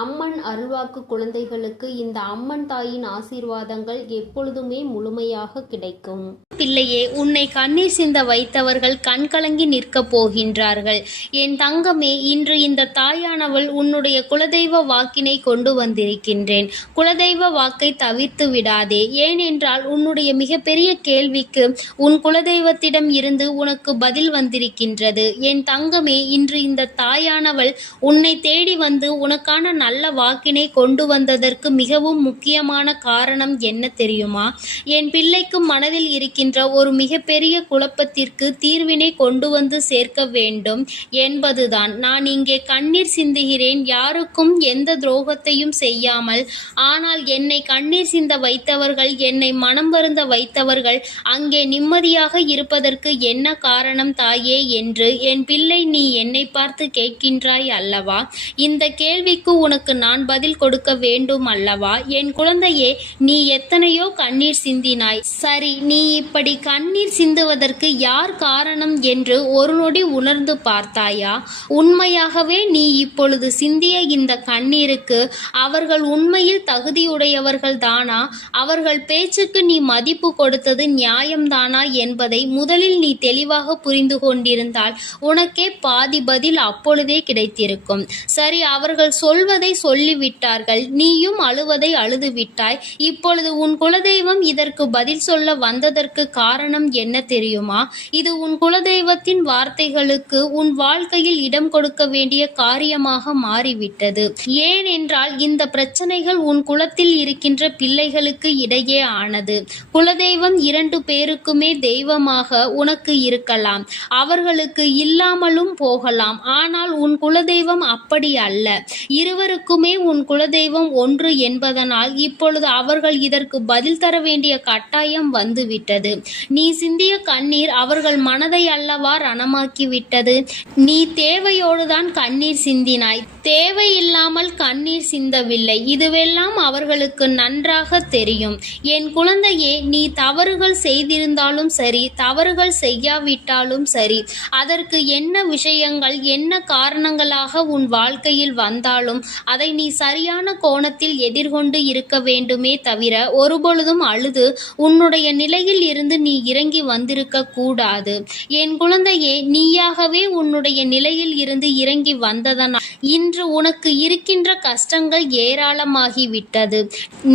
அம்மன் அருள்வாக்கு குழந்தைகளுக்கு இந்த அம்மன் தாயின் ஆசீர்வாதங்கள் எப்பொழுதுமே முழுமையாக கிடைக்கும். பிள்ளையே உன்னை கண்ணீர் சிந்த வைத்தவர்கள் கண்கலங்கி நிற்கப் போகின்றார்கள். என் தங்கமே இன்று இந்த தாயானவள் உன்னுடைய குலதெய்வ வாக்கினை கொண்டு வந்திருக்கின்றேன். குலதெய்வ வாக்கை தவிர்த்து விடாதே. ஏனென்றால் உன்னுடைய மிகப்பெரிய கேள்விக்கு உன் குலதெய்வத்திடம் இருந்து உனக்கு பதில் வந்திருக்கின்றது. என் தங்கமே இன்று இந்த தாயானவள் உன்னை தேடி வந்து உனக்கான நல்ல வாக்கினை கொண்டு வந்ததற்கு மிகவும் முக்கியமான காரணம் என்ன தெரியுமா? என் பிள்ளைக்கு மனதில் இருக்கின்ற ஒரு மிகப்பெரிய குழப்பத்திற்கு தீர்வினை கொண்டு வந்து சேர்க்க வேண்டும் என்பதுதான். நான் இங்கே கண்ணீர் சிந்துகிறேன். யாருக்கும் எந்த துரோகத்தையும் செய்யாமல் ஆனால் என்னை கண்ணீர் சிந்த வைத்தவர்கள் என்னை மனம் வருந்த வைத்தவர்கள் அங்கே நிம்மதியாக இருப்பதற்கு என்ன காரணம் தாயே என்று என் பிள்ளை நீ என்னை பார்த்து கேட்கின்றாய் அல்லவா? இந்த கேள்விக்கு உனக்கு நான் பதில் கொடுக்க வேண்டும் அல்லவா? என் குழந்தையே நீ எத்தனையோ கண்ணீர் சிந்தினாய். சரி நீ இப்படி கண்ணீர் சிந்துவதற்கு யார் காரணம் என்று ஒரு நொடி உணர்ந்து பார்த்தாயா? உண்மையாகவே நீ இப்பொழுது சிந்திய இந்த கண்ணீருக்கு அவர்கள் உண்மையில் தகுதியுடையவர்கள் தானா? அவர்கள் பேச்சுக்கு நீ மதிப்பு கொடுத்தது நியாயம்தானா என்பதை முதலில் நீ தெளிவாக புரிந்து கொண்டிருந்தால் உனக்கே பாதி பதில் அப்பொழுதே கிடைத்திருக்கும். சரி அவர்கள் சொல்வ சொல்வதை சொல்லிவிட்டார்கள். நீயும் அழுவதை அழுது விட்டாய் இப்பொழுது உன் குலதெய்வம் இதற்கு பதில் சொல்ல வந்ததற்கு காரணம் என்ன தெரியுமா? இது உன் குலதெய்வத்தின் வார்த்தைகளுக்கு உன் வாழ்க்கையில் இடம் கொடுக்க வேண்டிய காரியமாக மாறிவிட்டது. ஏனென்றால் இந்த பிரச்சனைகள் உன் குலத்தில் இருக்கின்ற பிள்ளைகளுக்கு இடையே ஆனது. குலதெய்வம் இரண்டு பேருக்குமே தெய்வமாக உனக்கு இருக்கலாம். அவர்களுக்கு இல்லாமலும் போகலாம். ஆனால் உன் குலதெய்வம் அப்படி அல்ல. இருவருக்குமே உன் குலதெய்வம் ஒன்று என்பதனால் இப்பொழுது அவர்கள் இதற்கு பதில் தர வேண்டிய கட்டாயம் வந்துவிட்டது. நீ சிந்திய கண்ணீர் அவர்கள் மனதை அல்லவா ரணமாக்கிவிட்டது. நீ தேவையோடுதான் கண்ணீர் சிந்தினாய். தேவையில்லாமல் கண்ணீர் சிந்தவில்லை. இதுவெல்லாம் அவர்களுக்கு நன்றாக தெரியும். என் குழந்தையே நீ தவறுகள் செய்திருந்தாலும் சரி தவறுகள் செய்யாவிட்டாலும் சரி அதற்கு என்ன விஷயங்கள் என்ன காரணங்களாக உன் வாழ்க்கையில் வந்தாலும் அதை நீ சரியான கோணத்தில் எதிர்கொண்டு இருக்க வேண்டுமே தவிர ஒருபொழுதும் அழுது உன்னுடைய நிலையில் இருந்து நீ இறங்கி வந்திருக்க கூடாது. என் குழந்தையே நீயாகவே உன்னுடைய நிலையில் இருந்து இறங்கி வந்ததனால் இன்று உனக்கு இருக்கின்ற கஷ்டங்கள் ஏராளமாகிவிட்டது.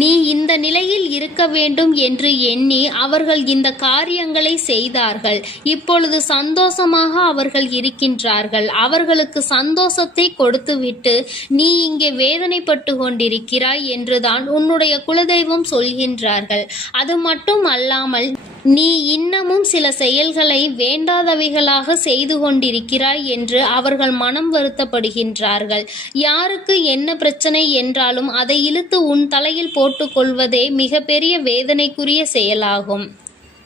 நீ இந்த நிலையில் இருக்க வேண்டும் என்று எண்ணி அவர்கள் இந்த காரியங்களை செய்தார்கள். இப்பொழுது சந்தோஷமாக அவர்கள் இருக்கின்றார்கள். அவர்களுக்கு சந்தோஷத்தை கொடுத்துவிட்டு நீ இங்கே வேதனைப்பட்டு கொண்டிருக்கிறாய் என்றுதான் உன்னுடைய குலதெய்வம் சொல்கின்றார்கள். அது மட்டும் அல்லாமல் நீ இன்னமும் சில செயல்களை வேண்டாதவைகளாக செய்து கொண்டிருக்கிறாய் என்று அவர்கள் மனம் வருத்தப்படுகின்றார்கள். யாருக்கு என்ன பிரச்சனை என்றாலும் அதை இழுத்து உன் தலையில் போட்டுக்கொள்வதே மிகப்பெரிய வேதனைக்குரிய செயலாகும்.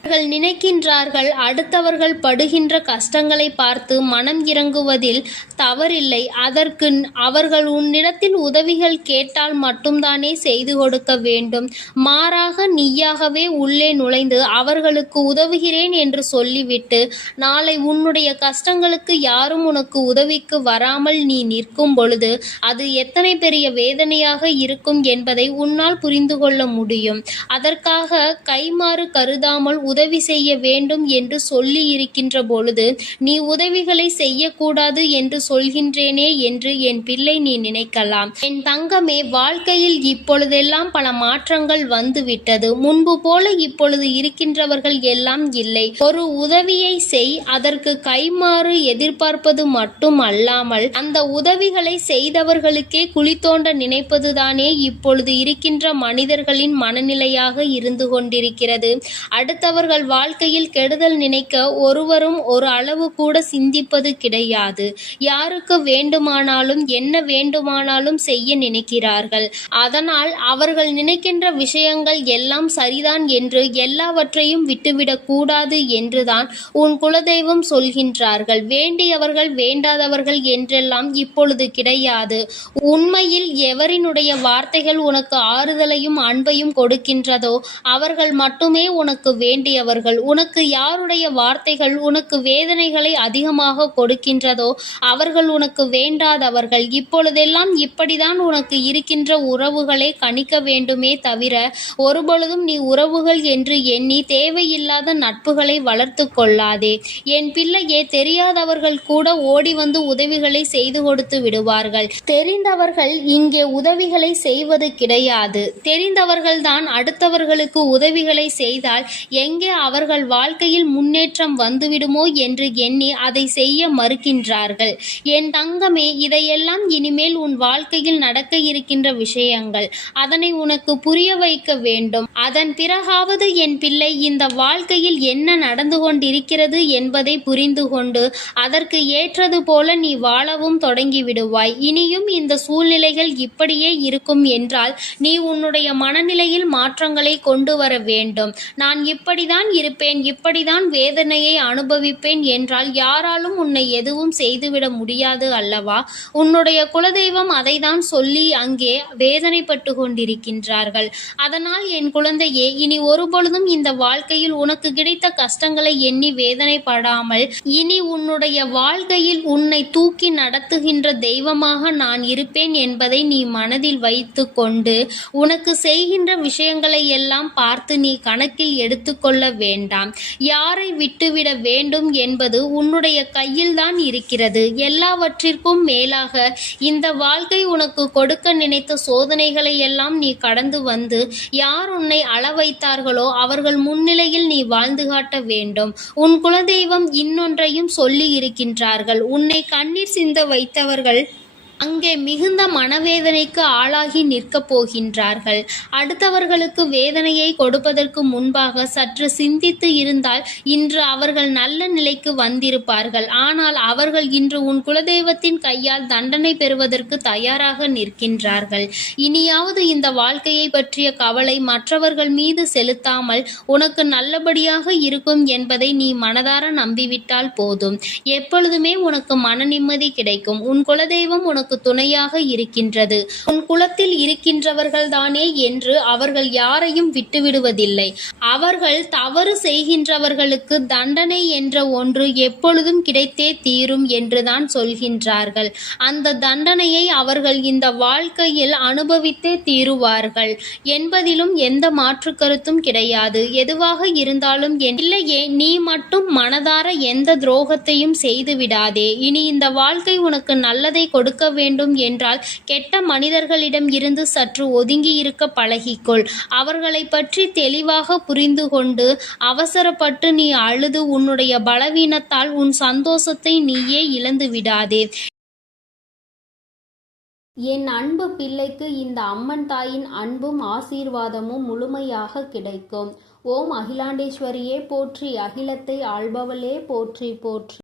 அவர்கள் நினைக்கின்றார்கள் அடுத்தவர்கள் படுகின்ற கஷ்டங்களை பார்த்து மனம் இறங்குவதில் தவறில்லை. அதற்கு அவர்கள் உன்னிடத்தில் உதவிகள் கேட்டால் மட்டும்தானே செய்து கொடுக்க வேண்டும். மாறாக நீயாகவே உள்ளே நுழைந்து அவர்களுக்கு உதவுகிறேன் என்று சொல்லிவிட்டு நாளை உன்னுடைய கஷ்டங்களுக்கு யாரும் உனக்கு உதவிக்கு வராமல் நீ நிற்கும் பொழுது அது எத்தனை பெரிய வேதனையாக இருக்கும் என்பதை உன்னால் புரிந்து கொள்ள முடியும். அதற்காக கைமாறு கருதாமல் உதவி செய்ய வேண்டும் என்று சொல்லி இருக்கின்ற பொழுது நீ உதவிகளை செய்யக்கூடாது என்று சொல்கின்றேனே என்று என் பிள்ளை நீ நினைக்கலாம். என் தங்கமே வாழ்க்கையில் இப்பொழுதெல்லாம் பல மாற்றங்கள் வந்துவிட்டது. முன்பு போல இப்பொழுது இருக்கின்றவர்கள் எல்லாம் இல்லை. ஒரு உதவியை செய் அதற்கு கைமாறு எதிர்பார்ப்பது மட்டும் அல்லாமல் அந்த உதவிகளை செய்தவர்களுக்கே குழி தோண்ட நினைப்பதுதானே இப்பொழுது இருக்கின்ற மனிதர்களின் மனநிலையாக இருந்து கொண்டிருக்கிறது. அடுத்தவர்கள் வாழ்க்கையில் கெடுதல் நினைக்க ஒருவரும் ஒரு அளவு கூட சிந்திப்பது கிடையாது. யாருக்கு வேண்டுமானாலும் என்ன வேண்டுமானாலும் செய்ய நினைக்கிறார்கள். அதனால் அவர்கள் நினைக்கின்ற விஷயங்கள் எல்லாம் சரிதான் என்று எல்லாவற்றையும் விட்டுவிடக் கூடாது என்றுதான் உன் குலதெய்வம் சொல்கின்றார்கள். வேண்டியவர்கள் வேண்டாதவர்கள் என்றெல்லாம் இப்பொழுது கிடையாது. உண்மையில் எவரினுடைய வார்த்தைகள் உனக்கு ஆறுதலையும் அன்பையும் கொடுக்கின்றதோ அவர்கள் மட்டுமே உனக்கு வேண்டிய உடையவர்கள் உனக்கு யாருடைய வார்த்தைகள் உனக்கு வேதனைகளை அதிகமாக கொடுக்கின்றதோ அவர்கள் உனக்கு வேண்டாதவர்கள். இப்பொழுதெல்லாம் இப்படிதான் உனக்கு இருக்கின்ற உறவுகளை கணிக்க வேண்டுமே தவிர ஒருபொழுதும் நீ உறவுகள் என்று எண்ணி தேவையில்லாத நட்புகளை வளர்த்து கொள்ளாதே. என் பிள்ளையே தெரியாதவர்கள் கூட ஓடி வந்து உதவிகளை செய்து கொடுத்து விடுவார்கள். தெரிந்தவர்கள் இங்கே உதவிகளை செய்வது கிடையாது. தெரிந்தவர்கள்தான் அடுத்தவர்களுக்கு உதவிகளை செய்தால் எங்கே அவர்கள் வாழ்க்கையில் முன்னேற்றம் வந்துவிடுமோ என்று எண்ணி அதை செய்ய மறுக்கின்றார்கள். என் தங்கமே இதையெல்லாம் இனிமேல் உன் வாழ்க்கையில் நடக்க இருக்கின்ற விஷயங்கள். அதனை உனக்கு புரிய வைக்க வேண்டும். அதன் பிறகாவது என் பிள்ளை இந்த வாழ்க்கையில் என்ன நடந்து கொண்டிருக்கிறது என்பதை புரிந்து கொண்டு அதற்கு ஏற்றது போல நீ வாழவும் தொடங்கிவிடுவாய். இனியும் இந்த சூழ்நிலைகள் இப்படியே இருக்கும் என்றால் நீ உன்னுடைய மனநிலையில் மாற்றங்களை கொண்டு வர வேண்டும். நான் இப்படி இப்படிதான் இருப்பேன் இப்படிதான் வேதனையை அனுபவிப்பேன் என்றால் யாராலும் உன்னை எதுவும் செய்துவிட முடியாது அல்லவா? உன்னுடைய குலதெய்வம் அதைதான் சொல்லி அங்கே வேதனைப்பட்டு கொண்டிருக்கின்றார்கள். அதனால் என் குழந்தையே இனி ஒருபொழுதும் இந்த வாழ்க்கையில் உனக்கு கிடைத்த கஷ்டங்களை எண்ணி வேதனைப்படாமல் இனி உன்னுடைய வாழ்க்கையில் உன்னை தூக்கி நடத்துகின்ற தெய்வமாக நான் இருப்பேன் என்பதை நீ மனதில் வைத்து கொண்டு உனக்கு செய்கின்ற விஷயங்களை எல்லாம் பார்த்து நீ கணக்கில் கொள்ள வேண்டாம். யாரை விட்டுவிட வேண்டும் என்பது உன்னுடைய கையில்தான் இருக்கிறது. எல்லாவற்றிற்கும் மேலாக இந்த வாழ்க்கை உனக்கு கொடுக்க நினைத்த சோதனைகளை எல்லாம் நீ கடந்து வந்து யார் உன்னை அள வைத்தார்களோ அவர்கள் முன்னிலையில் நீ வாழ்ந்து காட்ட வேண்டும். உன் குலதெய்வம் இன்னொன்றையும் சொல்லி இருக்கின்றார்கள். உன்னை கண்ணீர் சிந்த வைத்தவர்கள் அங்கே மிகுந்த மனவேதனைக்கு ஆளாகி நிற்கப் போகின்றார்கள். அடுத்தவர்களுக்கு வேதனையை கொடுப்பதற்கு முன்பாக சற்று சிந்தித்து இருந்தால் இன்று அவர்கள் நல்ல நிலைக்கு வந்திருப்பார்கள். ஆனால் அவர்கள் இன்று உன் குலதெய்வத்தின் கையால் தண்டனை பெறுவதற்கு தயாராக நிற்கின்றார்கள். இனியாவது இந்த வாழ்க்கையை பற்றிய கவலை மற்றவர்கள் மீது செலுத்தாமல் உனக்கு நல்லபடியாக இருக்கும் என்பதை நீ மனதார நம்பிவிட்டால் போதும். எப்பொழுதுமே உனக்கு மன நிம்மதி கிடைக்கும். உன் குலதெய்வம் உனக்கு துணையாக இருக்கின்றது. உன் குலத்தில் இருக்கின்றவர்கள் தானே என்று அவர்கள் யாரையும் விட்டுவிடுவதில்லை. அவர்கள் தவறு செய்கின்றவர்களுக்கு தண்டனை என்ற ஒன்று எப்பொழுதும் கிடைத்தே தீரும் என்றுதான் சொல்கின்றார்கள். அந்த தண்டனையை அவர்கள் இந்த வாழ்க்கையில் அனுபவித்தே தீருவார்கள். என்பதிலும் எந்த மாற்று கருத்தும் கிடையாது. எதுவாக இருந்தாலும் இல்லையே நீ மட்டும் மனதார எந்த துரோகத்தையும் செய்து விடாதே இனி இந்த வாழ்க்கை உனக்கு நல்லதை கொடுக்க வேண்டும் என்றால் கெட்ட மனிதர்களிடம் இருந்து சற்று ஒதுங்கி இருக்க பழகிக்கொள். அவர்களை பற்றி தெளிவாக புரிந்து கொண்டு அவசரப்பட்டு நீ அழுது உன்னுடைய பலவீனத்தால் உன் சந்தோஷத்தை நீயே இழந்து விடாதே. என் அன்பு பிள்ளைக்கு இந்த அம்மன் தாயின் அன்பும் ஆசீர்வாதமும் முழுமையாக கிடைக்கும். ஓம் அகிலாண்டேஸ்வரியே போற்றி அகிலத்தை ஆள்பவளே போற்றி போற்றி.